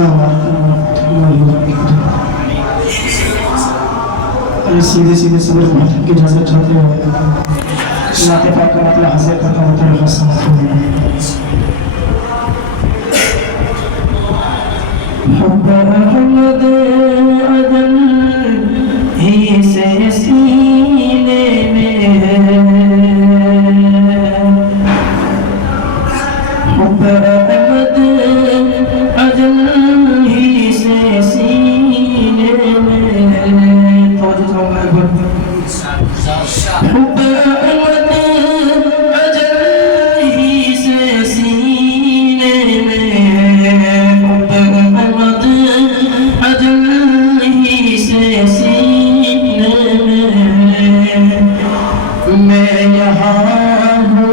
السلام علیکم ورحمۃ اللہ وبرکاتہ۔ سیدھے سیدھے صدر محترم کی اجازت چاہتے ہوئے نعت پاک کا مطلب حاضر کرتا ہوں طریقہ سمجھتے ہوئے۔ حب احمد اجل ہی سے سینے میں ہے، حب احمد اجل ہی سے سینے میں ہے۔ توجہ کرو میں حب احمد اجل ہی سے سینے میں ہے، حب احمد اجل ہی سے سینے میں ہے۔ میں یہاں ہوں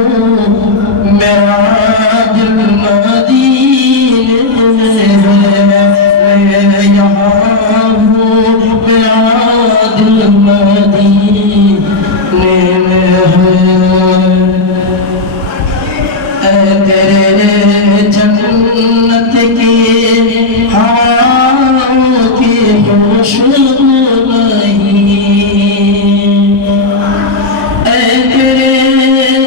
میرا دل مدینے میں ہے، میں یہاں ہوں میرا دل مدینے میں ہے۔ اے تیرے جنت کی ہواؤں کی خوشبو نہیں، اے تیرے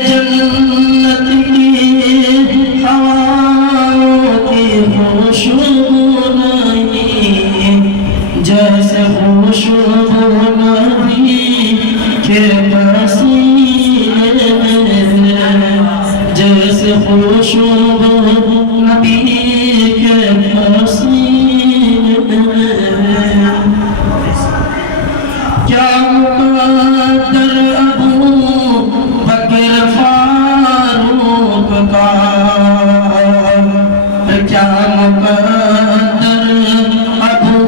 جنت کی ہواؤں کی خوشبو نہیں، جیسے خوشبو نبی کے پسینے میں ہے، جیسے خوشبو نبی کے پسینے میں ہے۔ کیا مقدر ابو بکر فاروق کا، کیا مقدر ابو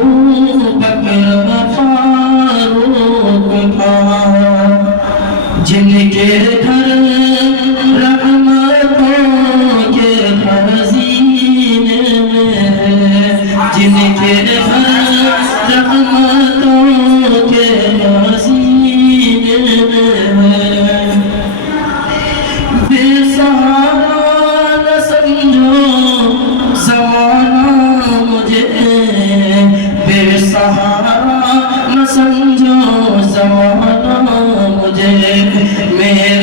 بکر فاروق کا، جن کے گھر رحمتوں کے خزینے میں ہے، جن کے گھر رحمتوں کے خزینے میں ہے۔ بے سہارا نہ سمجھو زمانہ مجھے، بے سہارا نہ سمجھو زمانہ مجھے، میرے